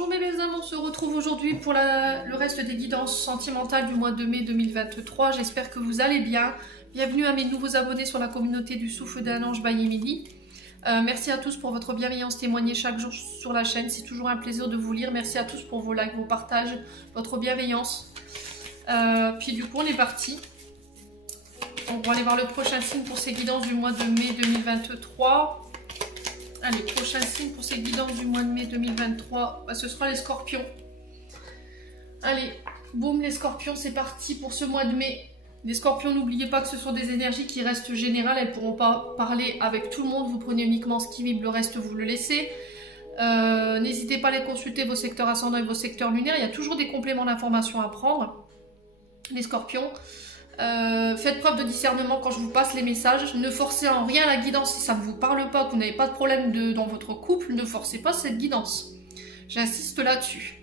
Bonjour mes belles âmes, on se retrouve aujourd'hui pour le reste des guidances sentimentales du mois de mai 2023. J'espère que vous allez bien. Bienvenue à mes nouveaux abonnés sur la communauté du souffle d'un ange by Emily. Merci à tous pour votre bienveillance témoignée chaque jour sur la chaîne. C'est toujours un plaisir de vous lire. Merci à tous pour vos likes, vos partages, votre bienveillance. Puis du coup on est parti. On va aller voir le prochain signe pour ces guidances du mois de mai 2023. Allez, prochain signe pour ces guidances du mois de mai 2023, ce sera les scorpions. Allez, boum les scorpions, c'est parti pour ce mois de mai. Les scorpions, n'oubliez pas que ce sont des énergies qui restent générales, elles ne pourront pas parler avec tout le monde, vous prenez uniquement ce qui vibre, le reste vous le laissez. N'hésitez pas à aller consulter vos secteurs ascendants et vos secteurs lunaires, il y a toujours des compléments d'informations à prendre. Les scorpions. Faites preuve de discernement quand je vous passe les messages. Ne forcez en rien la guidance si ça ne vous parle pas, que vous n'avez pas de problème dans votre couple. Ne forcez pas cette guidance. J'insiste là-dessus.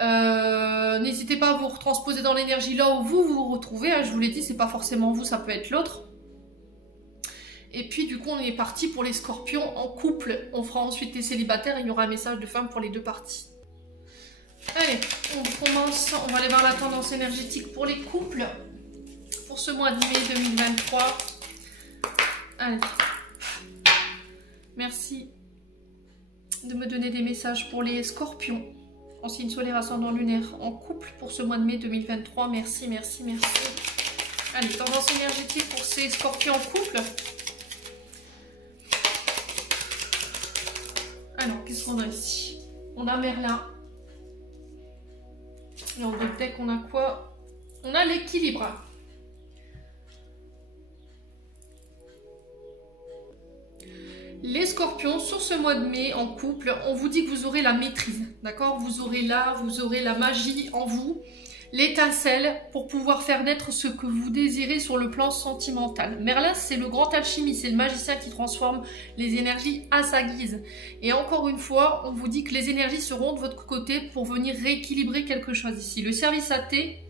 N'hésitez pas à vous retransposer dans l'énergie là où vous vous retrouvez. Je vous l'ai dit, c'est pas forcément vous, ça peut être l'autre. Et puis du coup, on est parti pour les scorpions en couple. On fera ensuite les célibataires et il y aura un message de femme pour les deux parties. Allez, on commence. On va aller voir la tendance énergétique pour les couples. Pour ce mois de mai 2023. Allez. Merci de me donner des messages pour les scorpions en signe solaire ascendant lunaire en couple pour ce mois de mai 2023. Merci, merci, merci. Allez, tendance énergétique pour ces scorpions en couple. Alors, qu'est-ce qu'on a ici? On a Merlin. Et en deux decks, on a quoi? On a l'équilibre. Les scorpions, sur ce mois de mai en couple, on vous dit que vous aurez la maîtrise, d'accord? Vous aurez la magie en vous, l'étincelle pour pouvoir faire naître ce que vous désirez sur le plan sentimental. Merlin, c'est le grand alchimiste, c'est le magicien qui transforme les énergies à sa guise. Et encore une fois, on vous dit que les énergies seront de votre côté pour venir rééquilibrer quelque chose ici. Le service à thé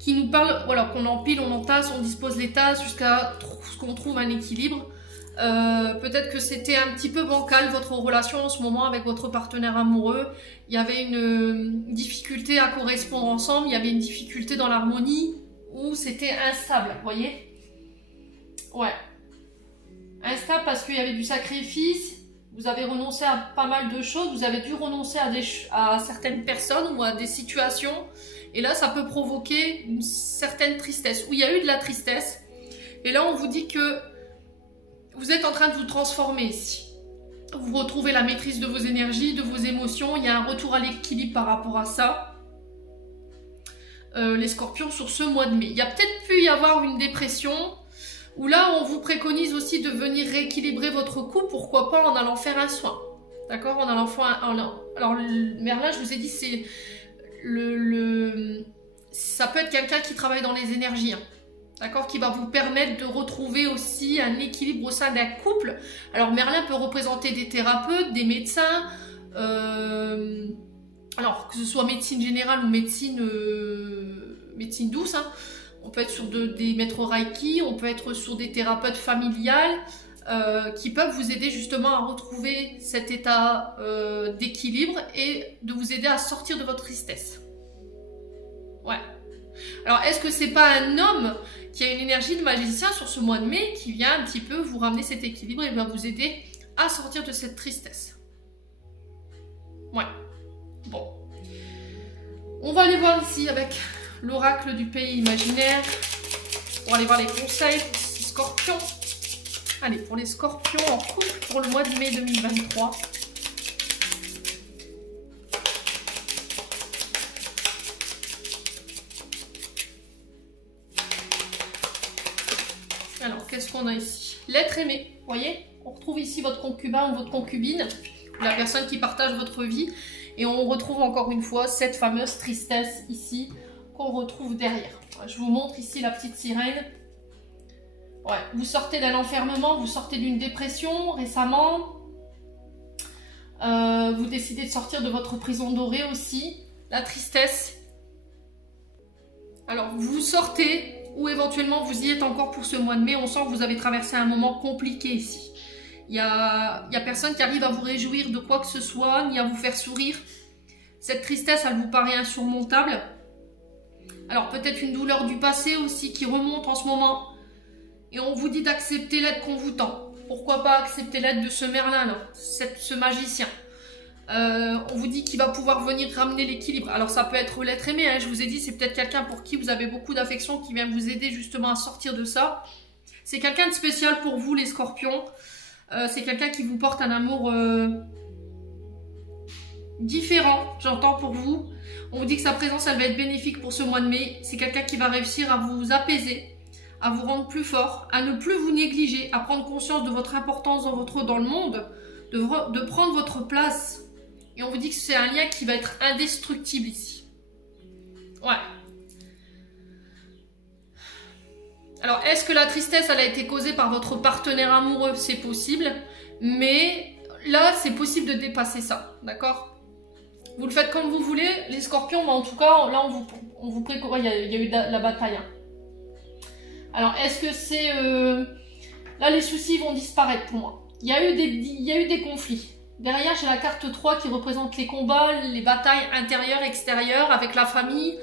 qui nous parle, voilà, qu'on empile, on entasse, on dispose les tasses jusqu'à ce qu'on trouve un équilibre. Peut-être que c'était un petit peu bancal votre relation en ce moment avec votre partenaire amoureux. Il y avait une difficulté à correspondre ensemble, il y avait une difficulté dans l'harmonie ou c'était instable, vous voyez? Ouais. Instable parce qu'il y avait du sacrifice, vous avez renoncé à pas mal de choses, vous avez dû renoncer à certaines personnes ou à des situations. Et là, ça peut provoquer une certaine tristesse, où il y a eu de la tristesse. Et là, on vous dit que vous êtes en train de vous transformer ici. Vous retrouvez la maîtrise de vos énergies, de vos émotions. Il y a un retour à l'équilibre par rapport à ça. Les scorpions sur ce mois de mai. Il y a peut-être pu y avoir une dépression. Où là, on vous préconise aussi de venir rééquilibrer votre couple. Pourquoi pas en allant faire un soin. D'accord? En allant faire alors, Merlin, je vous ai dit, c'est ça peut être quelqu'un qui travaille dans les énergies. Hein. D'accord, qui va vous permettre de retrouver aussi un équilibre au sein d'un couple. Alors Merlin peut représenter des thérapeutes, des médecins, alors que ce soit médecine générale ou médecine douce. Hein. On peut être sur des maîtres Reiki, on peut être sur des thérapeutes familiales qui peuvent vous aider justement à retrouver cet état d'équilibre et de vous aider à sortir de votre tristesse. Ouais. Alors, est-ce que c'est pas un homme qui a une énergie de magicien sur ce mois de mai qui vient un petit peu vous ramener cet équilibre et va vous aider à sortir de cette tristesse? Ouais. Bon. On va aller voir ici avec l'oracle du pays imaginaire. On va aller voir les conseils pour ces scorpions. Allez, pour les scorpions en couple pour le mois de mai 2023. Alors, qu'est-ce qu'on a ici? L'être aimé, vous voyez? On retrouve ici votre concubin ou votre concubine, ou la personne qui partage votre vie. Et on retrouve encore une fois cette fameuse tristesse ici qu'on retrouve derrière. Je vous montre ici la petite sirène. Ouais, vous sortez d'un enfermement, vous sortez d'une dépression récemment. Vous décidez de sortir de votre prison dorée aussi. La tristesse. Alors, vous sortez ou éventuellement vous y êtes encore pour ce mois de mai. On sent que vous avez traversé un moment compliqué ici. Il y a personne qui arrive à vous réjouir de quoi que ce soit, ni à vous faire sourire. Cette tristesse, elle vous paraît insurmontable. Alors peut-être une douleur du passé aussi qui remonte en ce moment. Et on vous dit d'accepter l'aide qu'on vous tend. Pourquoi pas accepter l'aide de ce Merlin là, ce magicien. On vous dit qu'il va pouvoir venir ramener l'équilibre. Alors ça peut être l'être aimé, hein, je vous ai dit, c'est peut-être quelqu'un pour qui vous avez beaucoup d'affection qui vient vous aider justement à sortir de ça. C'est quelqu'un de spécial pour vous les scorpions. C'est quelqu'un qui vous porte un amour différent, j'entends pour vous. On vous dit que sa présence, elle va être bénéfique pour ce mois de mai. C'est quelqu'un qui va réussir à vous apaiser, à vous rendre plus fort, à ne plus vous négliger, à prendre conscience de votre importance dans le monde, de prendre votre place. Et on vous dit que c'est un lien qui va être indestructible ici. Ouais. Alors, est-ce que la tristesse, elle a été causée par votre partenaire amoureux? C'est possible. Mais là, c'est possible de dépasser ça. D'accord? Vous le faites comme vous voulez, les scorpions. Mais en tout cas, là, on vous préconise. Il y a eu la bataille. Hein. Alors, est-ce que c'est... Là, les soucis vont disparaître pour moi. Il y a eu des conflits. Derrière, j'ai la carte 3 qui représente les combats, les batailles intérieures, extérieures, avec la famille,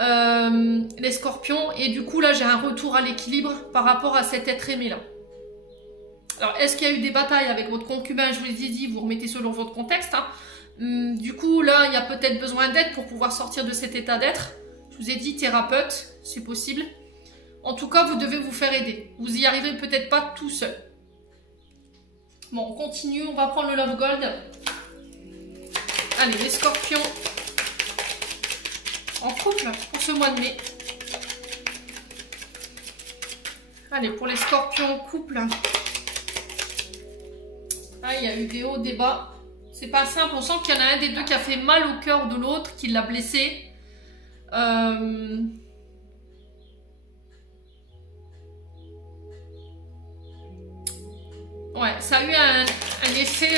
les scorpions. Et du coup, là, j'ai un retour à l'équilibre par rapport à cet être aimé-là. Alors, est-ce qu'il y a eu des batailles avec votre concubin? Je vous l'ai dit, vous remettez selon votre contexte. Hein. Du coup, là, il y a peut-être besoin d'aide pour pouvoir sortir de cet état d'être. Je vous ai dit, thérapeute, c'est possible. En tout cas, vous devez vous faire aider. Vous y arriverez peut-être pas tout seul. Bon, on continue. On va prendre le Love Gold. Allez, les scorpions. En couple pour ce mois de mai. Allez, pour les scorpions en couple. Ah, il y a eu des hauts, des bas. C'est pas simple. On sent qu'il y en a un des deux qui a fait mal au cœur de l'autre, qui l'a blessé. Ouais, ça a eu un effet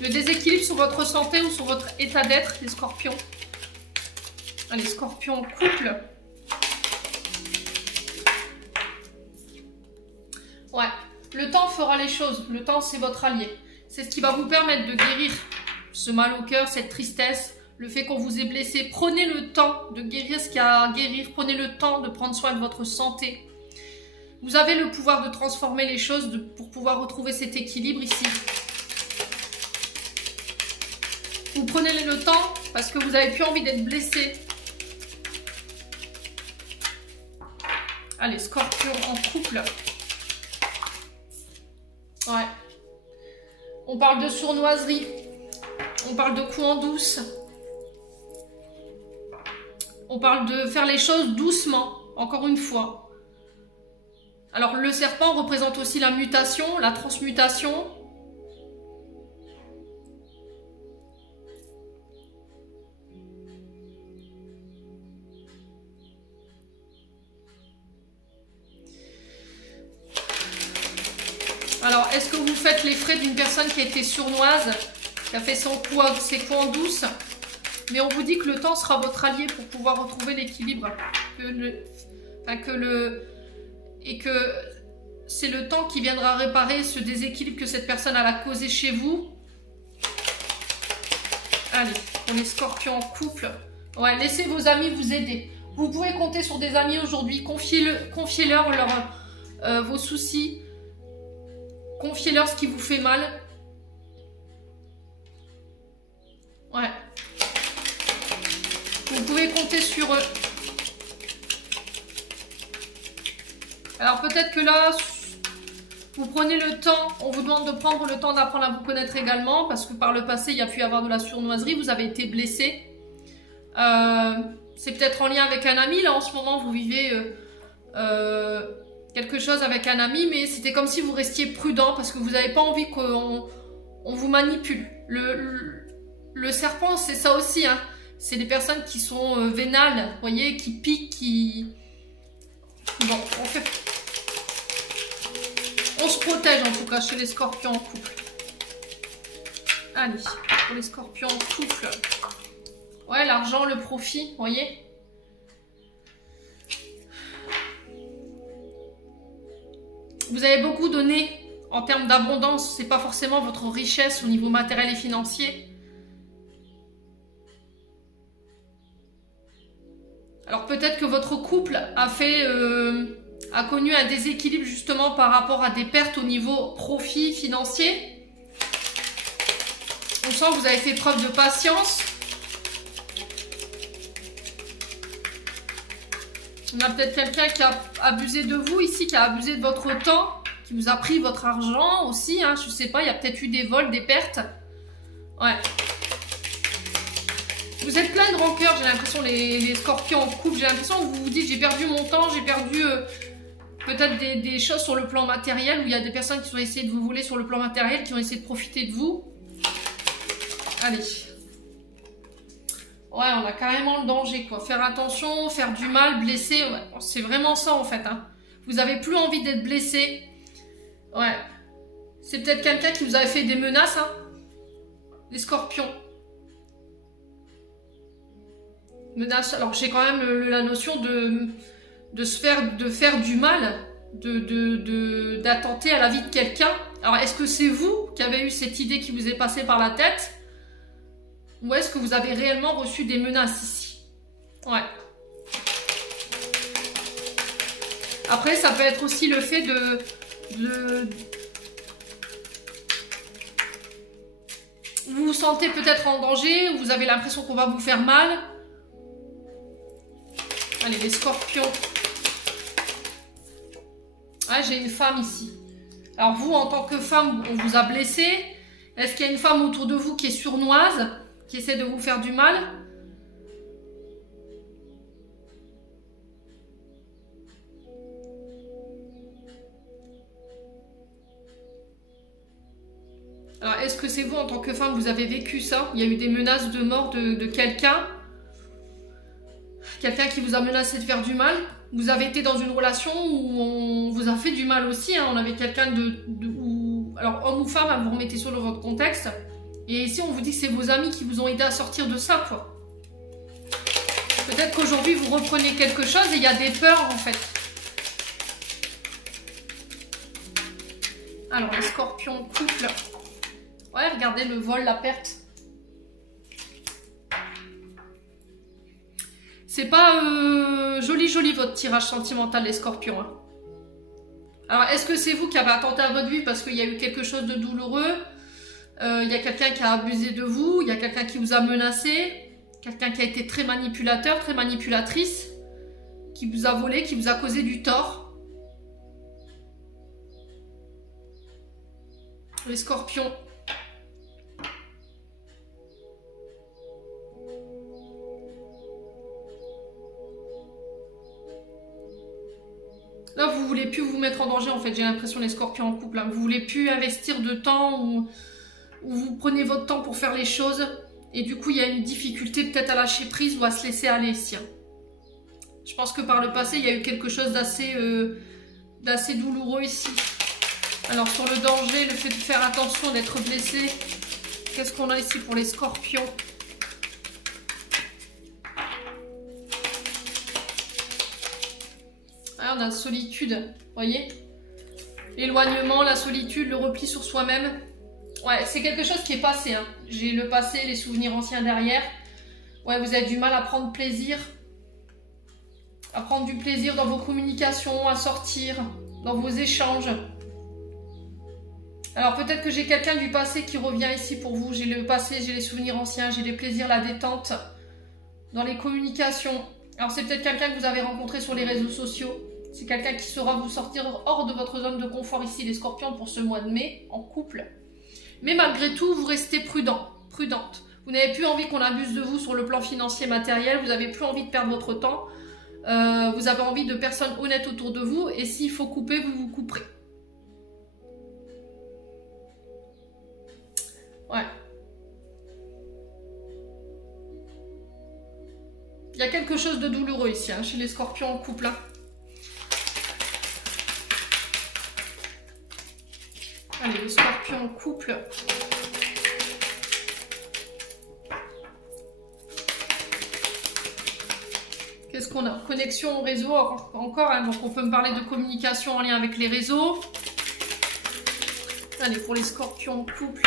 de déséquilibre sur votre santé ou sur votre état d'être, les scorpions. Ah, les scorpions en couple. Ouais, le temps fera les choses. Le temps, c'est votre allié. C'est ce qui va vous permettre de guérir ce mal au cœur, cette tristesse, le fait qu'on vous ait blessé. Prenez le temps de guérir ce qu'il y a à guérir. Prenez le temps de prendre soin de votre santé. Vous avez le pouvoir de transformer les choses pour pouvoir retrouver cet équilibre ici. Vous prenez le temps parce que vous n'avez plus envie d'être blessé. Allez, scorpion en couple. Ouais. On parle de sournoiserie. On parle de coups en douce. On parle de faire les choses doucement, encore une fois. Alors, le serpent représente aussi la mutation, la transmutation. Alors, est-ce que vous faites les frais d'une personne qui a été sournoise, qui a fait ses coups en douce? Mais on vous dit que le temps sera votre allié pour pouvoir retrouver l'équilibre. Et que c'est le temps qui viendra réparer ce déséquilibre que cette personne a causé chez vous. Allez, pour les scorpions en couple. Ouais, laissez vos amis vous aider. Vous pouvez compter sur des amis aujourd'hui. Confiez-leur vos soucis. Confiez-leur ce qui vous fait mal. Ouais. Vous pouvez compter sur eux. Alors peut-être que là, vous prenez le temps, on vous demande de prendre le temps d'apprendre à vous connaître également, parce que par le passé, il y a pu y avoir de la sournoiserie, vous avez été blessé. C'est peut-être en lien avec un ami, là en ce moment vous vivez quelque chose avec un ami, mais c'était comme si vous restiez prudent, parce que vous n'avez pas envie qu'on vous manipule. Le serpent, c'est ça aussi, hein. C'est des personnes qui sont vénales, vous voyez, qui piquent, qui... Bon, on se protège en tout cas chez les scorpions en couple. Allez, pour les scorpions en couple. Ouais, l'argent, le profit, vous voyez. Vous avez beaucoup donné en termes d'abondance. C'est pas forcément votre richesse au niveau matériel et financier. Alors peut-être que votre couple a connu un déséquilibre justement par rapport à des pertes au niveau profit financier. On sent que vous avez fait preuve de patience. On a peut-être quelqu'un qui a abusé de vous ici, qui a abusé de votre temps, qui vous a pris votre argent aussi. Hein, je sais pas, il y a peut-être eu des vols, des pertes. Ouais. Vous êtes plein de rancœur, j'ai l'impression, les scorpions en couple. J'ai l'impression que vous vous dites, j'ai perdu mon temps, j'ai perdu peut-être des choses sur le plan matériel, où il y a des personnes qui ont essayé de vous voler sur le plan matériel, qui ont essayé de profiter de vous. Allez. Ouais, on a carrément le danger, quoi. Faire attention, faire du mal, blesser, ouais, c'est vraiment ça, en fait. Hein. Vous avez plus envie d'être blessé. Ouais. C'est peut-être quelqu'un qui vous avait fait des menaces, hein. Les scorpions. Menace. Alors, j'ai quand même la notion de faire du mal, d'attenter à la vie de quelqu'un. Alors, est-ce que c'est vous qui avez eu cette idée qui vous est passée par la tête? Ou est-ce que vous avez réellement reçu des menaces ici? Ouais. Après, ça peut être aussi le fait vous vous sentez peut-être en danger, ou vous avez l'impression qu'on va vous faire mal. Allez, les scorpions. Ah, j'ai une femme ici. Alors vous, en tant que femme, on vous a blessé. Est-ce qu'il y a une femme autour de vous qui est sournoise, qui essaie de vous faire du mal? Alors, est-ce que c'est vous, en tant que femme, vous avez vécu ça? Il y a eu des menaces de mort de quelqu'un? Quelqu'un qui vous a menacé de faire du mal? Vous avez été dans une relation où on vous a fait du mal aussi, hein. On avait quelqu'un alors, homme ou femme, hein, vous remettez sur votre contexte. Et ici, on vous dit que c'est vos amis qui vous ont aidé à sortir de ça, quoi. Peut-être qu'aujourd'hui, vous reprenez quelque chose et il y a des peurs, en fait. Alors, les scorpions couple. Ouais, regardez le vol, la perte. C'est pas joli votre tirage sentimental, les scorpions. Hein. Alors, est-ce que c'est vous qui avez attenté à votre vie parce qu'il y a eu quelque chose de douloureux? Il y a quelqu'un qui a abusé de vous, il y a quelqu'un qui vous a menacé, quelqu'un qui a été très manipulateur, très manipulatrice, qui vous a volé, qui vous a causé du tort. Les scorpions. Là, vous voulez plus vous mettre en danger, en fait, j'ai l'impression, les scorpions en couple. Hein. Vous voulez plus investir de temps ou vous prenez votre temps pour faire les choses. Et du coup, il y a une difficulté peut-être à lâcher prise ou à se laisser aller ici. Hein. Je pense que par le passé, il y a eu quelque chose d'assez douloureux ici. Alors, sur le danger, le fait de faire attention, d'être blessé. Qu'est-ce qu'on a ici pour les scorpions ? Ah, on a la solitude, vous voyez ? L'éloignement, la solitude, le repli sur soi-même. Ouais, c'est quelque chose qui est passé. Hein. J'ai le passé, les souvenirs anciens derrière. Ouais, vous avez du mal à prendre plaisir. À prendre du plaisir dans vos communications, à sortir, dans vos échanges. Alors peut-être que j'ai quelqu'un du passé qui revient ici pour vous. J'ai le passé, j'ai les souvenirs anciens, j'ai les plaisirs, la détente. Dans les communications. Alors c'est peut-être quelqu'un que vous avez rencontré sur les réseaux sociaux. C'est quelqu'un qui saura vous sortir hors de votre zone de confort ici, les scorpions, pour ce mois de mai, en couple. Mais malgré tout, vous restez prudent, prudente. Vous n'avez plus envie qu'on abuse de vous sur le plan financier, matériel. Vous n'avez plus envie de perdre votre temps. Vous avez envie de personnes honnêtes autour de vous. Et s'il faut couper, vous vous couperez. Ouais. Il y a quelque chose de douloureux ici, hein, chez les scorpions en couple. Hein. Allez, les scorpions en couple. Qu'est-ce qu'on a? Connexion au réseau, encore, hein, donc on peut me parler de communication en lien avec les réseaux. Allez, pour les scorpions en couple.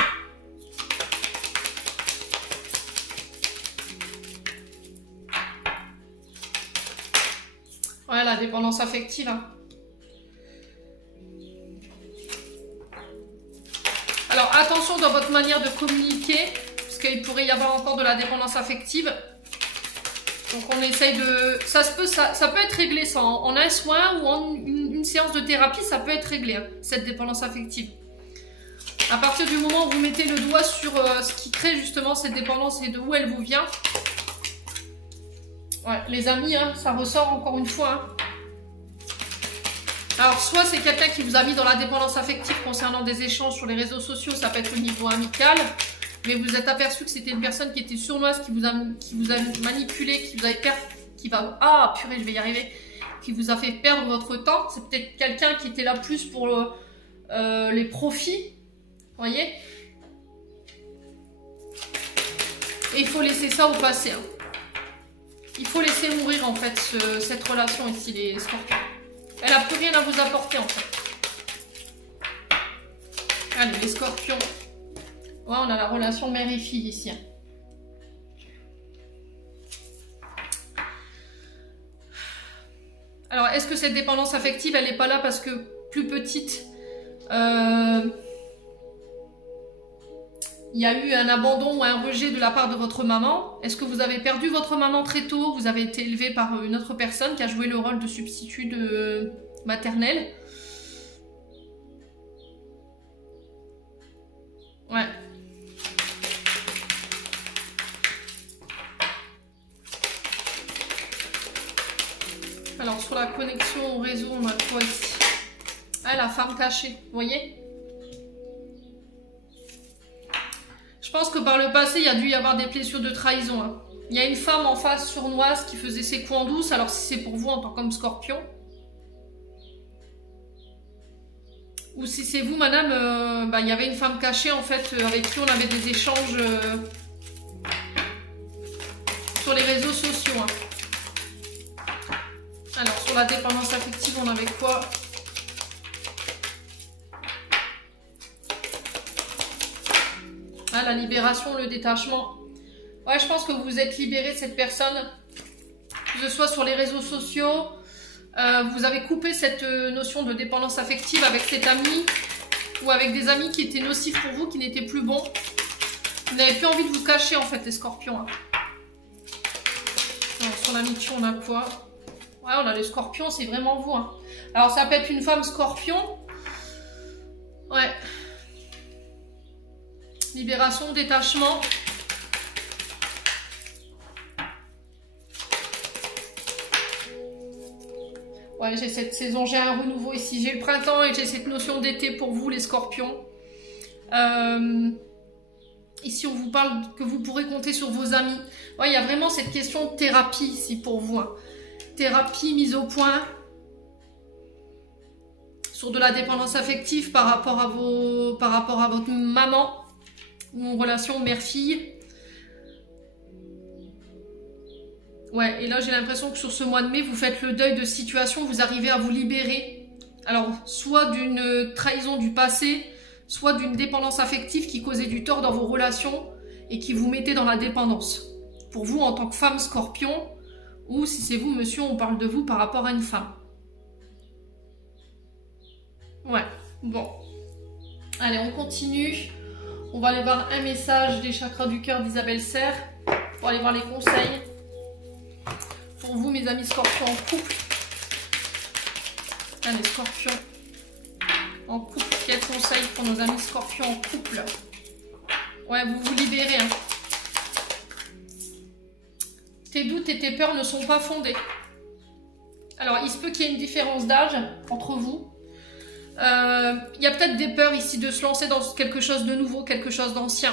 Ouais, la dépendance affective. Hein. Alors, attention dans votre manière de communiquer, parce qu'il pourrait y avoir encore de la dépendance affective. Donc, on essaye de... Ça peut être réglé ça. En un soin ou en une séance de thérapie, ça peut être réglé, hein, cette dépendance affective. À partir du moment où vous mettez le doigt sur ce qui crée justement cette dépendance et de où elle vous vient. Ouais, les amis, hein, ça ressort encore une fois. Hein. Alors, soit c'est quelqu'un qui vous a mis dans la dépendance affective concernant des échanges sur les réseaux sociaux, ça peut être au niveau amical, mais vous êtes aperçu que c'était une personne qui était sournoise, qui vous a manipulé, qui vous a fait perdre votre temps. C'est peut-être quelqu'un qui était là plus pour les profits, voyez. Et il faut laisser ça au passé. Hein. Il faut laisser mourir en fait cette relation ici, les scorpions. Elle n'a plus rien à vous apporter en fait. Allez, les scorpions. Ouais, on a la relation mère et fille ici. Hein. Alors, est-ce que cette dépendance affective, elle n'est pas là parce que plus petite, il y a eu un abandon ou un rejet de la part de votre maman? Est-ce que vous avez perdu votre maman très tôt? Vous avez été élevé par une autre personne qui a joué le rôle de substitut maternel? Ouais. Alors, sur la connexion au réseau, on a quoi ici? Ah, la femme cachée, vous voyez? Je pense que par le passé, il y a dû y avoir des blessures de trahison. Hein. Il y a une femme en face sournoise qui faisait ses coups en douce. Alors si c'est pour vous en tant que scorpion, ou si c'est vous, madame, il y avait une femme cachée en fait avec qui on avait des échanges sur les réseaux sociaux. Hein. Alors sur la dépendance affective, on avait quoi? Ah, la libération, le détachement. Ouais, je pense que vous vous êtes libéré de cette personne, que ce soit sur les réseaux sociaux, vous avez coupé cette notion de dépendance affective avec cet ami, ou avec des amis qui étaient nocifs pour vous, qui n'étaient plus bons. Vous n'avez plus envie de vous cacher en fait, les scorpions. Hein. Alors, sur l'amitié, on a quoi? Ouais, on a les scorpions, c'est vraiment vous. Hein. Alors, ça peut être une femme scorpion. Ouais. Libération, détachement. Ouais, j'ai cette saison, j'ai un renouveau ici. J'ai le printemps et j'ai cette notion d'été pour vous, les scorpions. Ici, on vous parle que vous pourrez compter sur vos amis. Ouais, il y a vraiment cette question de thérapie ici pour vous. Hein. Thérapie, mise au point. Sur de la dépendance affective par rapport à votre maman. Ou en relation mère-fille. Ouais, et là j'ai l'impression que sur ce mois de mai, vous faites le deuil de situation, vous arrivez à vous libérer. Alors, soit d'une trahison du passé, soit d'une dépendance affective qui causait du tort dans vos relations et qui vous mettait dans la dépendance. Pour vous, en tant que femme scorpion, ou si c'est vous, monsieur, on parle de vous par rapport à une femme. Ouais, bon. Allez, on continue. On va aller voir un message des chakras du cœur d'Isabelle Serre pour aller voir les conseils. Pour vous, mes amis scorpions en couple. Allez, scorpions en couple. Quels conseils pour nos amis scorpions en couple? Ouais, vous vous libérez. Hein. Tes doutes et tes peurs ne sont pas fondés. Alors, il se peut qu'il y ait une différence d'âge entre vous. Il y a peut-être des peurs ici de se lancer dans quelque chose de nouveau, quelque chose d'ancien.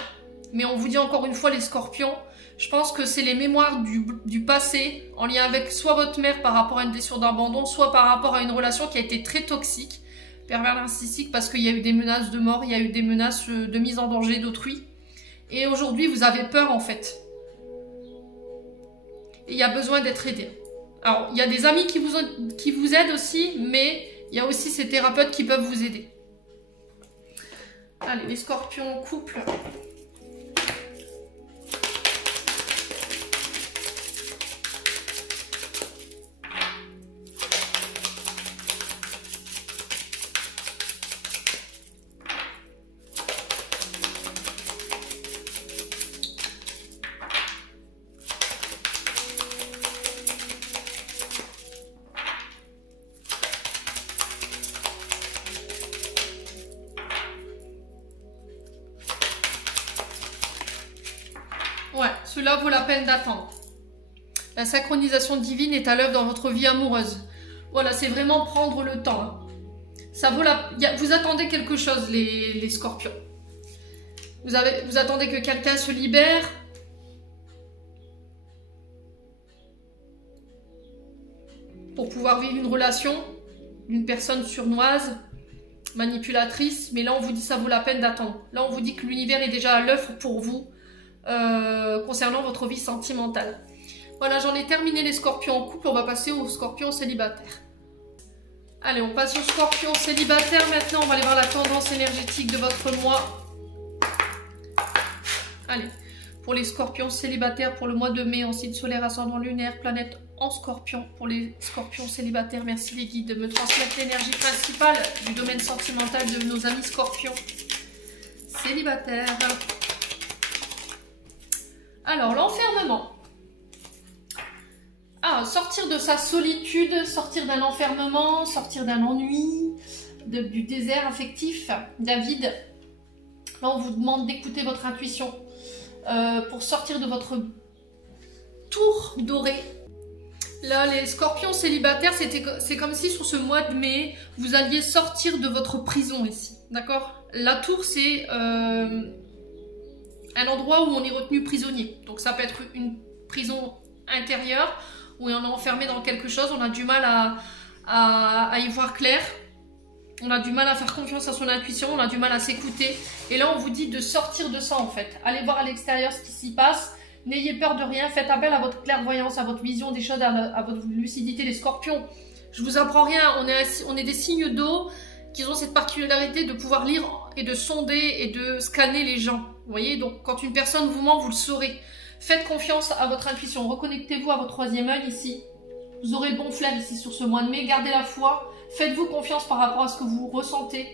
Mais on vous dit encore une fois, les scorpions, je pense que c'est les mémoires du passé, en lien avec soit votre mère par rapport à une blessure d'abandon, soit par rapport à une relation qui a été très toxique, pervers narcissique, parce qu'il y a eu des menaces de mort, il y a eu des menaces de mise en danger d'autrui. Et aujourd'hui, vous avez peur en fait. Et il y a besoin d'être aidé. Alors, il y a des amis qui vous aident aussi, mais il y a aussi ces thérapeutes qui peuvent vous aider. Allez, les scorpions en couple. Ouais, cela vaut la peine d'attendre. La synchronisation divine est à l'œuvre dans votre vie amoureuse. Voilà, c'est vraiment prendre le temps. Hein. Ça vaut vous attendez quelque chose, les scorpions. Vous attendez que quelqu'un se libère. Pour pouvoir vivre une relation d'une personne surnoise, manipulatrice. Mais là, on vous dit que ça vaut la peine d'attendre. Là, on vous dit que l'univers est déjà à l'œuvre pour vous. Concernant votre vie sentimentale. Voilà, j'en ai terminé les scorpions en couple, on va passer aux scorpions célibataires. Allez, on passe aux scorpions célibataires maintenant, on va aller voir la tendance énergétique de votre mois. Allez, pour les scorpions célibataires pour le mois de mai, en signe solaire, ascendant lunaire, planète en scorpion. Pour les scorpions célibataires, merci les guides de me transmettre l'énergie principale du domaine sentimental de nos amis scorpions célibataires. Alors, l'enfermement. Ah, sortir de sa solitude, sortir d'un enfermement, sortir d'un ennui, du désert affectif, d'un vide. Là, on vous demande d'écouter votre intuition pour sortir de votre tour doré. Là, les scorpions célibataires, c'est comme si sur ce mois de mai, vous alliez sortir de votre prison ici. D'accord? La tour, c'est un endroit où on est retenu prisonnier. Donc ça peut être une prison intérieure où on est enfermé dans quelque chose, on a du mal à y voir clair, on a du mal à faire confiance à son intuition, on a du mal à s'écouter. Et là on vous dit de sortir de ça en fait. Allez voir à l'extérieur ce qui s'y passe, n'ayez peur de rien, faites appel à votre clairvoyance, à votre vision des choses, à votre lucidité les scorpions. Je vous apprends rien, on est des signes d'eau qui ont cette particularité de pouvoir lire et de sonder et de scanner les gens. Vous voyez, donc quand une personne vous ment, vous le saurez. Faites confiance à votre intuition, reconnectez-vous à votre troisième œil ici. Vous aurez le bon flair ici sur ce mois de mai, gardez la foi, faites-vous confiance par rapport à ce que vous ressentez.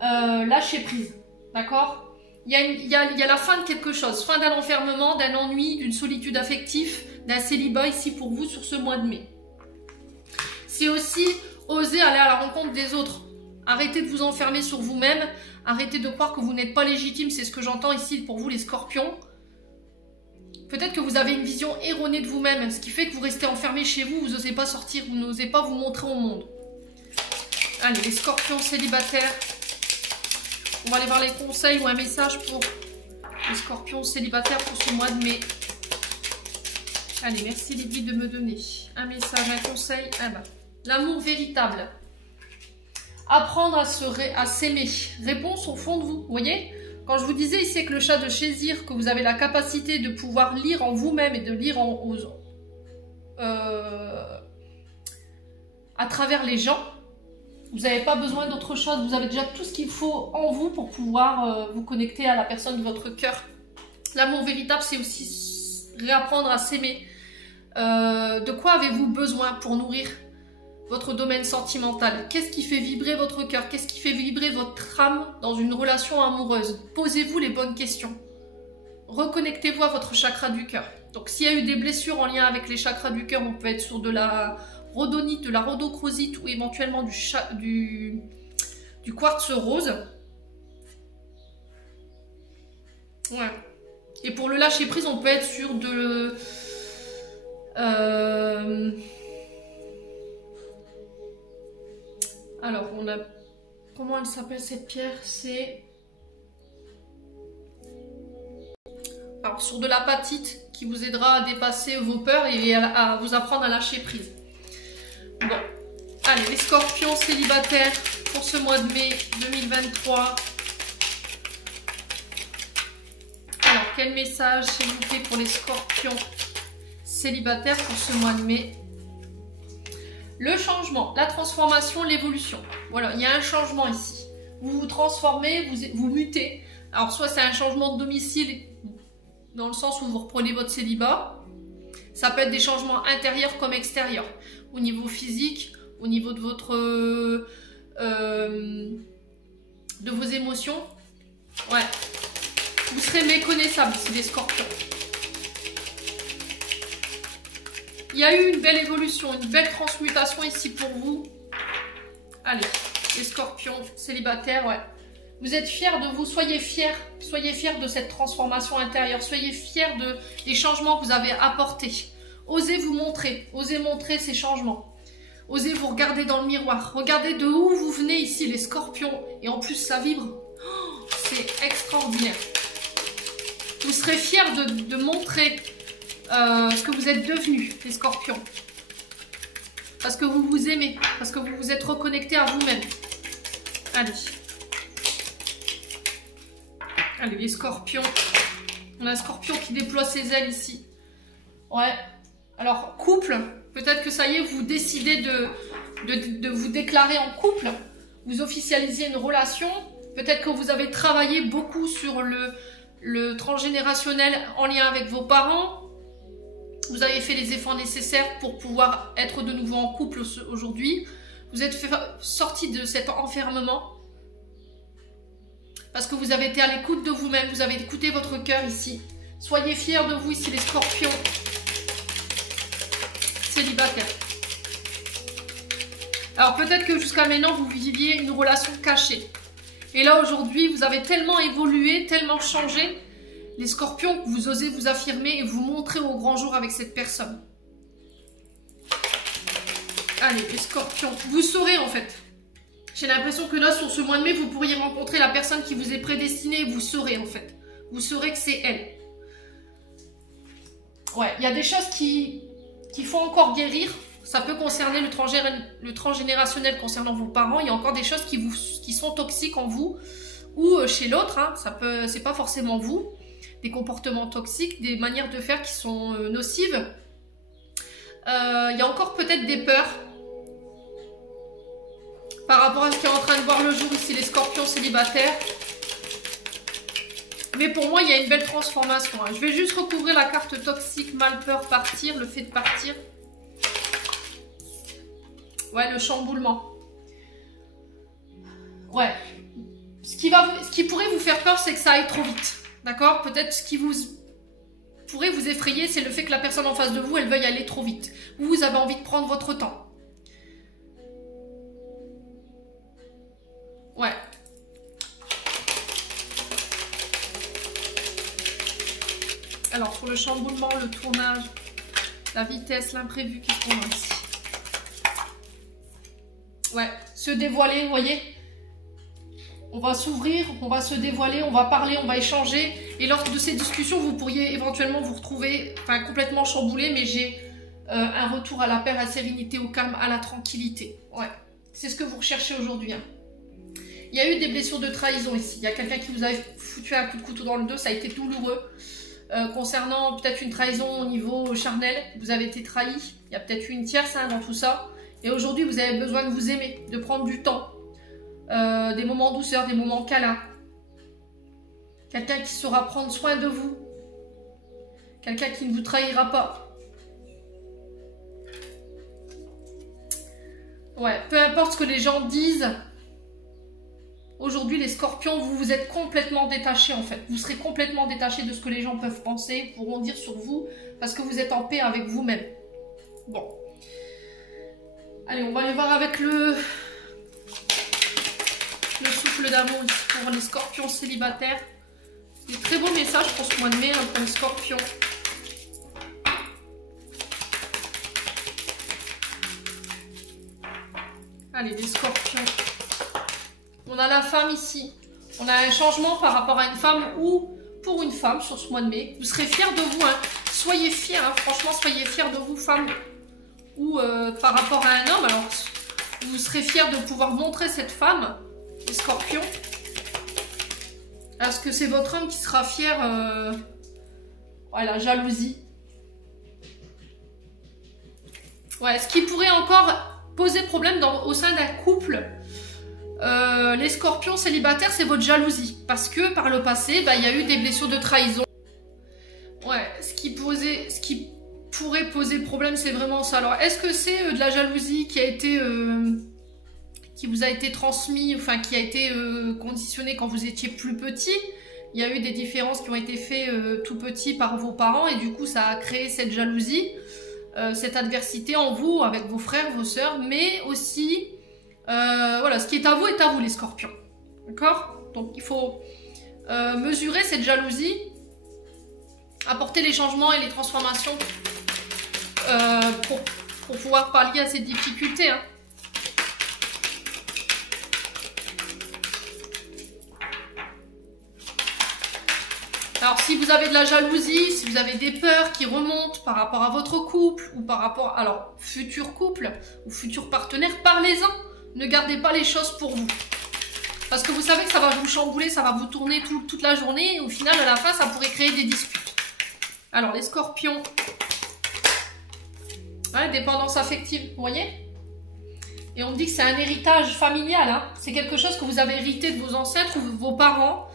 Lâchez prise, d'accord? Il y a la fin de quelque chose, fin d'un enfermement, d'un ennui, d'une solitude affective, d'un célibat ici pour vous sur ce mois de mai. C'est aussi oser aller à la rencontre des autres. Arrêtez de vous enfermer sur vous-même. Arrêtez de croire que vous n'êtes pas légitime. C'est ce que j'entends ici pour vous les scorpions. Peut-être que vous avez une vision erronée de vous-même. Ce qui fait que vous restez enfermé chez vous. Vous n'osez pas sortir. Vous n'osez pas vous montrer au monde. Allez, les scorpions célibataires. On va aller voir les conseils ou un message pour les scorpions célibataires pour ce mois de mai. Allez, merci les guides de me donner un message, un conseil. Ah bah, l'amour véritable. Apprendre à s'aimer. Réponse au fond de vous. Vous voyez? Quand je vous disais ici avec le chat de Chézir que vous avez la capacité de pouvoir lire en vous-même et de lire à travers les gens, vous n'avez pas besoin d'autre chose. Vous avez déjà tout ce qu'il faut en vous pour pouvoir vous connecter à la personne de votre cœur. L'amour véritable, c'est aussi réapprendre à s'aimer. De quoi avez-vous besoin pour nourrir votre domaine sentimental? Qu'est-ce qui fait vibrer votre cœur? Qu'est-ce qui fait vibrer votre âme dans une relation amoureuse? Posez-vous les bonnes questions. Reconnectez-vous à votre chakra du cœur. Donc s'il y a eu des blessures en lien avec les chakras du cœur, on peut être sur de la rhodonite, de la rhodochrosite ou éventuellement du quartz rose. Ouais. Et pour le lâcher prise, on peut être sur de... Alors, on a... Comment elle s'appelle cette pierre? C'est... Alors, sur de l'apatite qui vous aidera à dépasser vos peurs et à vous apprendre à lâcher prise. Bon. Allez, les scorpions célibataires pour ce mois de mai 2023. Alors, quel message, s'il vous plaît, pour les scorpions célibataires pour ce mois de mai? Le changement, la transformation, l'évolution. Voilà, il y a un changement ici. vous vous transformez, vous mutez. Alors soit c'est un changement de domicile dans le sens où vous reprenez votre célibat. Ça peut être des changements intérieurs comme extérieurs. Au niveau physique, au niveau de vos émotions. Ouais. Vous serez méconnaissable si les scorpions. Il y a eu une belle évolution, une belle transmutation ici pour vous. Allez, les scorpions célibataires, ouais. Vous êtes fiers de vous, soyez fiers de cette transformation intérieure, soyez fiers des changements que vous avez apportés. Osez vous montrer, osez montrer ces changements. Osez vous regarder dans le miroir, regardez de où vous venez ici, les scorpions. Et en plus, ça vibre. Oh, c'est extraordinaire. Vous serez fiers de montrer ce que vous êtes devenus, les scorpions. Parce que vous vous aimez, parce que vous vous êtes reconnectés à vous-même. Allez. Allez, les scorpions. On a un scorpion qui déploie ses ailes ici. Ouais. Alors, couple, peut-être que ça y est, vous décidez de vous déclarer en couple. Vous officialisez une relation. Peut-être que vous avez travaillé beaucoup sur le transgénérationnel en lien avec vos parents. Vous avez fait les efforts nécessaires pour pouvoir être de nouveau en couple aujourd'hui. Vous êtes sorti de cet enfermement. Parce que vous avez été à l'écoute de vous-même, vous avez écouté votre cœur ici. Soyez fiers de vous ici, les scorpions célibataires. Alors peut-être que jusqu'à maintenant, vous viviez une relation cachée. Et là, aujourd'hui, vous avez tellement évolué, tellement changé, les scorpions, que vous osez vous affirmer et vous montrer au grand jour avec cette personne. Allez, les scorpions, vous saurez en fait. J'ai l'impression que là, sur ce mois de mai, vous pourriez rencontrer la personne qui vous est prédestinée et vous saurez en fait. Vous saurez que c'est elle. Ouais, il y a des choses qu'il faut encore guérir. Ça peut concerner le transgénérationnel concernant vos parents. Il y a encore des choses qui sont toxiques en vous ou chez l'autre. Hein. C'est pas forcément vous. Des comportements toxiques, des manières de faire qui sont nocives. Il y a encore peut-être des peurs. Par rapport à ce qui est en train de voir le jour ici, les scorpions célibataires. Mais pour moi, il y a une belle transformation. Hein. Je vais juste recouvrir la carte toxique, mal, peur, partir, le fait de partir. Ouais, le chamboulement. Ouais. Ce qui pourrait vous faire peur, c'est que ça aille trop vite. D'accord? Peut-être ce qui pourrait vous effrayer, c'est le fait que la personne en face de vous, elle veuille aller trop vite. Vous avez envie de prendre votre temps. Ouais. Alors, sur le chamboulement, le tournage, la vitesse, l'imprévu qui se tourne ici. Ouais, se dévoiler, vous voyez. On va s'ouvrir, on va se dévoiler, on va parler, on va échanger. Et lors de ces discussions, vous pourriez éventuellement vous retrouver complètement chamboulé, mais j'ai un retour à la paix, à la sérénité, au calme, à la tranquillité. Ouais, c'est ce que vous recherchez aujourd'hui. Hein. Il y a eu des blessures de trahison ici. Il y a quelqu'un qui vous a foutu un coup de couteau dans le dos, ça a été douloureux. Concernant peut-être une trahison au niveau charnel, vous avez été trahi. Il y a peut-être eu une tierce dans tout ça. Et aujourd'hui, vous avez besoin de vous aimer, de prendre du temps. Des moments douceurs, des moments câlins. Quelqu'un qui saura prendre soin de vous. Quelqu'un qui ne vous trahira pas. Ouais, peu importe ce que les gens disent. Aujourd'hui, les scorpions, vous vous êtes complètement détachés en fait. Vous serez complètement détachés de ce que les gens peuvent penser, pourront dire sur vous, parce que vous êtes en paix avec vous-même. Bon. Allez, on va aller voir avec le souffle d'amour pour les scorpions célibataires. Des très beaux messages pour ce mois de mai pour les scorpions. Allez, les scorpions. On a la femme ici. On a un changement par rapport à une femme ou pour une femme sur ce mois de mai. Vous serez fiers de vous. Hein. Soyez fiers. Hein. Franchement, soyez fiers de vous, femme. Ou par rapport à un homme. Alors, vous serez fiers de pouvoir montrer cette femme, les scorpions. Est-ce que c'est votre homme qui sera fier voilà, jalousie. Ouais, ce qui pourrait encore poser problème au sein d'un couple. Les scorpions célibataires, c'est votre jalousie. Parce que par le passé, bah, y a eu des blessures de trahison. Ouais, ce qui pourrait poser problème, c'est vraiment ça. Alors, est-ce que c'est de la jalousie qui a été... qui vous a été transmis, enfin qui a été conditionné quand vous étiez plus petit? Il y a eu des différences qui ont été faites tout petit par vos parents et du coup ça a créé cette jalousie, cette adversité en vous, avec vos frères, vos sœurs, mais aussi, voilà, ce qui est à vous les scorpions. D'accord? Donc il faut mesurer cette jalousie, apporter les changements et les transformations pour pouvoir pallier à cette difficulté. Hein. Alors si vous avez de la jalousie, si vous avez des peurs qui remontent par rapport à votre couple ou par rapport à alors futur couple ou futur partenaire, parlez-en. Ne gardez pas les choses pour vous. Parce que vous savez que ça va vous chambouler, ça va vous tourner toute la journée et au final à la fin ça pourrait créer des disputes. Alors les scorpions, ouais, dépendance affective, vous voyez? Et on me dit que c'est un héritage familial, hein. C'est quelque chose que vous avez hérité de vos ancêtres ou de vos parents.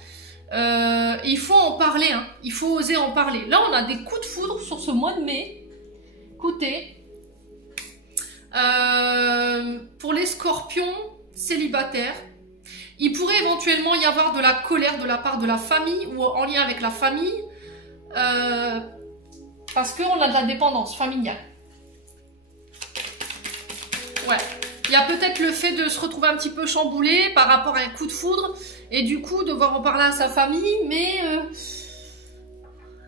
Et il faut en parler, hein. Il faut oser en parler. Là, on a des coups de foudre sur ce mois de mai. Écoutez, pour les scorpions célibataires, il pourrait éventuellement y avoir de la colère de la part de la famille ou en lien avec la famille, parce qu'on a de la dépendance familiale. Ouais. Il y a peut-être le fait de se retrouver un petit peu chamboulé par rapport à un coup de foudre et du coup devoir en parler à sa famille, mais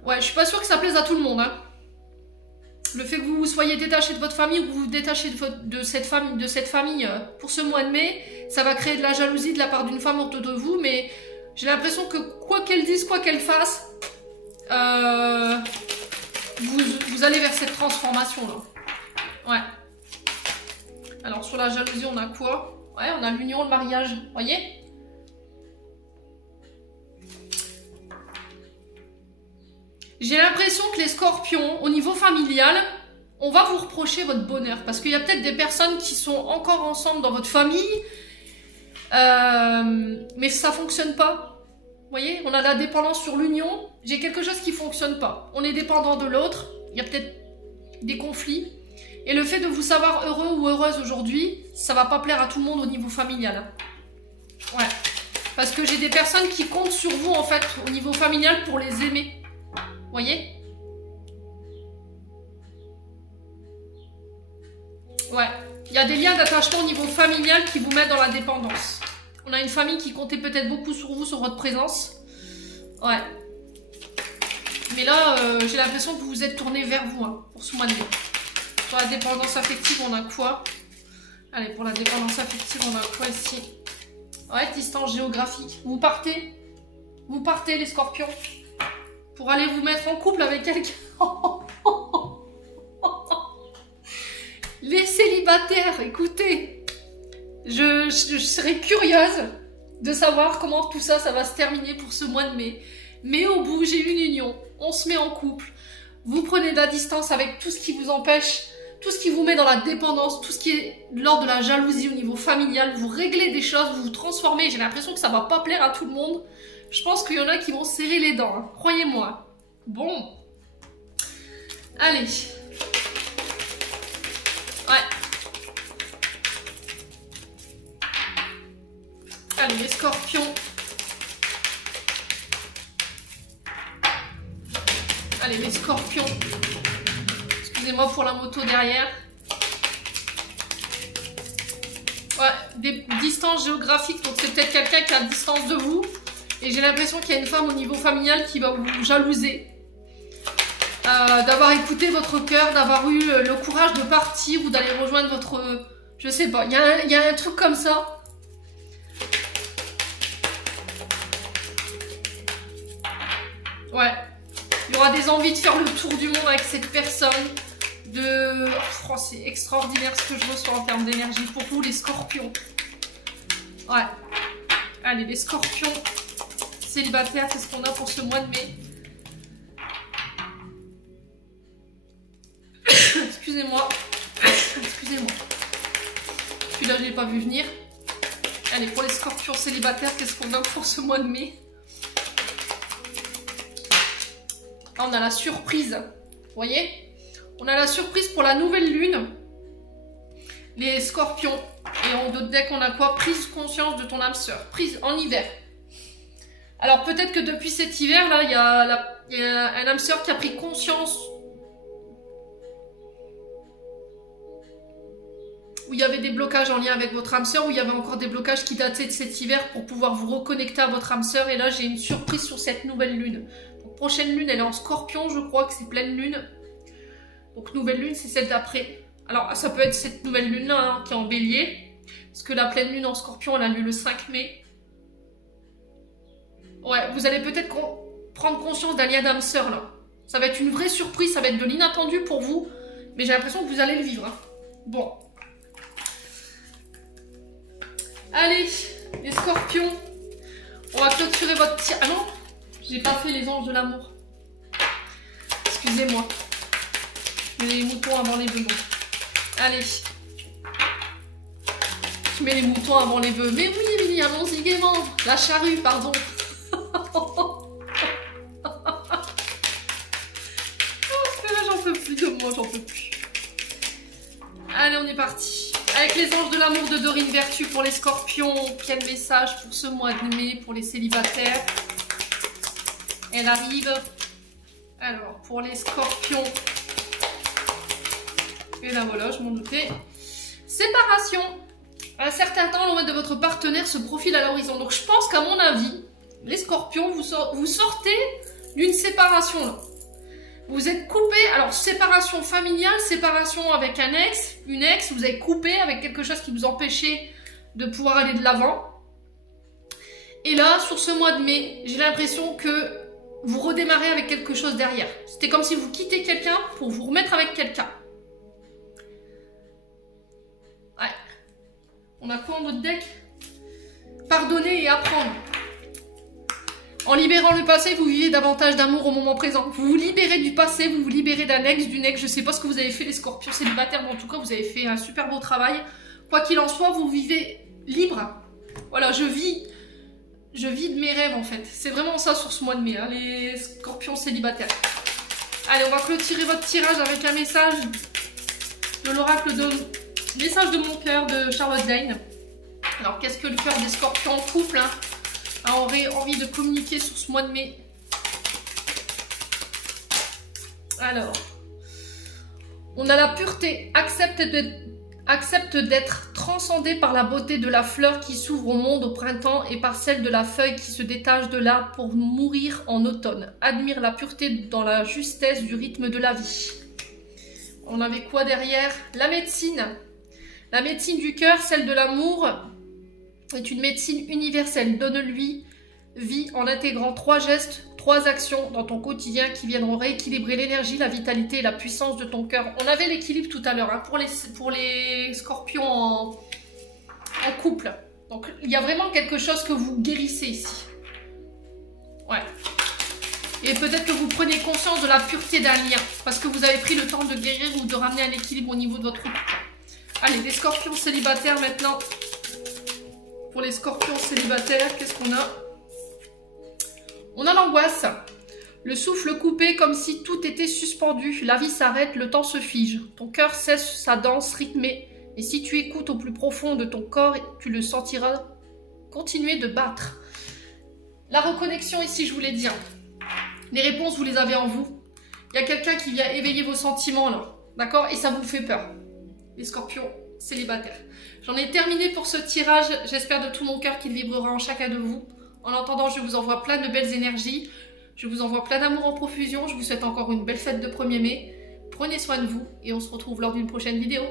ouais, je suis pas sûre que ça plaise à tout le monde. Hein. Le fait que vous soyez détaché de votre famille ou que vous vous détachez de cette famille pour ce mois de mai, ça va créer de la jalousie de la part d'une femme autour de vous, mais j'ai l'impression que quoi qu'elle dise, quoi qu'elle fasse, vous allez vers cette transformation-là. Ouais. Alors, sur la jalousie, on a quoi? Ouais, on a l'union, le mariage. Vous voyez? J'ai l'impression que les scorpions, au niveau familial, on va vous reprocher votre bonheur. Parce qu'il y a peut-être des personnes qui sont encore ensemble dans votre famille, mais ça ne fonctionne pas. Vous voyez? On a la dépendance sur l'union. J'ai quelque chose qui ne fonctionne pas. On est dépendant de l'autre. Il y a peut-être des conflits. Et le fait de vous savoir heureux ou heureuse aujourd'hui, ça va pas plaire à tout le monde au niveau familial. Hein. Ouais. Parce que j'ai des personnes qui comptent sur vous, en fait, au niveau familial pour les aimer. Vous voyez? Ouais. Il y a des liens d'attachement au niveau familial qui vous mettent dans la dépendance. On a une famille qui comptait peut-être beaucoup sur vous, sur votre présence. Ouais. Mais là, j'ai l'impression que vous vous êtes tourné vers vous, hein, pour ce mois de mai. Pour la dépendance affective, on a quoi? Allez, pour la dépendance affective, on a quoi ici? Ouais, distance géographique. Vous partez, les scorpions, pour aller vous mettre en couple avec quelqu'un. Les célibataires, écoutez, je serais curieuse de savoir comment tout ça, ça va se terminer pour ce mois de mai. Mais au bout, j'ai une union, on se met en couple. Vous prenez de la distance avec tout ce qui vous empêche, tout ce qui vous met dans la dépendance, tout ce qui est de l'ordre de la jalousie au niveau familial, vous réglez des choses, vous vous transformez. J'ai l'impression que ça va pas plaire à tout le monde. Je pense qu'il y en a qui vont serrer les dents, hein, croyez-moi. Bon. Allez. Ouais. Allez, les scorpions. Allez, les scorpions. Excusez-moi pour la moto derrière. Ouais, des distances géographiques. Donc c'est peut-être quelqu'un qui est à distance de vous. Et j'ai l'impression qu'il y a une femme au niveau familial qui va vous jalouser. D'avoir écouté votre cœur, d'avoir eu le courage de partir ou d'aller rejoindre votre... Je sais pas, il y a un truc comme ça. Ouais. Il y aura des envies de faire le tour du monde avec cette personne. Oh, c'est extraordinaire ce que je reçois en termes d'énergie pour vous, les scorpions. Ouais. Allez, les scorpions célibataires, c'est ce qu'on a pour ce mois de mai. Excusez-moi. Excusez-moi. Celui-là, je ne l'ai pas vu venir. Allez, pour les scorpions célibataires, qu'est-ce qu'on a pour ce mois de mai? Là, on a la surprise. Vous voyez? On a la surprise pour la nouvelle lune. Les scorpions. Et en d'autres decks, on a quoi? Prise conscience de ton âme sœur. Prise en hiver. Alors, peut-être que depuis cet hiver-là, il y a un âme sœur qui a pris conscience où il y avait des blocages en lien avec votre âme sœur, où il y avait encore des blocages qui dataient de cet hiver pour pouvoir vous reconnecter à votre âme sœur. Et là, j'ai une surprise sur cette nouvelle lune. Donc, prochaine lune, elle est en scorpion, je crois que c'est pleine lune. Donc, nouvelle lune, c'est celle d'après. Alors, ça peut être cette nouvelle lune-là, hein, qui est en bélier. Parce que la pleine lune en scorpion, elle a lieu le 5 mai. Ouais, vous allez peut-être prendre conscience d'un lien d'âme sœur, là. Ça va être une vraie surprise, ça va être de l'inattendu pour vous. Mais j'ai l'impression que vous allez le vivre. Hein. Bon. Allez, les scorpions. On va clôturer votre tir. Ah non, j'ai pas fait les anges de l'amour. Excusez-moi. Les moutons avant les bœufs. Allez. Je mets les moutons avant les bœufs. Mais oui, Émilie, allons-y gaiement. La charrue, pardon. Oh, là, j'en peux plus de moi, j'en peux plus. Allez, on est parti. Avec les anges de l'amour de Dorine Vertu pour les scorpions. Quel message pour ce mois de mai pour les célibataires. Elle arrive. Alors, pour les scorpions. Et là, voilà, je m'en doutais. Séparation. À un certain temps, loin de votre partenaire se profile à l'horizon. Donc, je pense qu'à mon avis, les scorpions, vous sortez d'une séparation là. Vous êtes coupé, alors séparation familiale, séparation avec un ex, une ex, vous avez coupé avec quelque chose qui vous empêchait de pouvoir aller de l'avant. Et là, sur ce mois de mai, j'ai l'impression que vous redémarrez avec quelque chose derrière. C'était comme si vous quittez quelqu'un pour vous remettre avec quelqu'un. Ouais. On a quoi en notre deck? Pardonner et apprendre. En libérant le passé, vous vivez davantage d'amour au moment présent. Vous vous libérez du passé, vous vous libérez d'un ex, d'une ex. Je ne sais pas ce que vous avez fait les scorpions célibataires, mais en tout cas, vous avez fait un super beau travail. Quoi qu'il en soit, vous vivez libre. Voilà, je vis de mes rêves en fait. C'est vraiment ça sur ce mois de mai, hein, les scorpions célibataires. Allez, on va clôturer votre tirage avec un message de l'oracle de... Message de mon cœur de Charlotte Dane. Alors, qu'est-ce que le cœur des scorpions en couple aurait envie de communiquer sur ce mois de mai? Alors, on a la pureté. Accepte d'être transcendé par la beauté de la fleur qui s'ouvre au monde au printemps et par celle de la feuille qui se détache de l'arbre pour mourir en automne. Admire la pureté dans la justesse du rythme de la vie. On avait quoi derrière? La médecine. La médecine du cœur, celle de l'amour, est une médecine universelle. Donne-lui vie en intégrant 3 gestes, 3 actions dans ton quotidien qui viendront rééquilibrer l'énergie, la vitalité et la puissance de ton cœur. On avait l'équilibre tout à l'heure hein, pour les scorpions en couple. Donc il y a vraiment quelque chose que vous guérissez ici. Ouais. Et peut-être que vous prenez conscience de la pureté d'un lien parce que vous avez pris le temps de guérir ou de ramener un équilibre au niveau de votre couple. Allez, les scorpions célibataires maintenant. Pour les scorpions célibataires, qu'est-ce qu'on a? On a l'angoisse. Le souffle coupé comme si tout était suspendu. La vie s'arrête, le temps se fige. Ton cœur cesse sa danse rythmée. Et si tu écoutes au plus profond de ton corps, tu le sentiras continuer de battre. La reconnexion ici, je vous l'ai dit. Les réponses, vous les avez en vous. Il y a quelqu'un qui vient éveiller vos sentiments là. D'accord? Et ça vous fait peur. Les scorpions célibataires. J'en ai terminé pour ce tirage. J'espère de tout mon cœur qu'il vibrera en chacun de vous. En attendant, je vous envoie plein de belles énergies. Je vous envoie plein d'amour en profusion. Je vous souhaite encore une belle fête de 1er mai. Prenez soin de vous et on se retrouve lors d'une prochaine vidéo.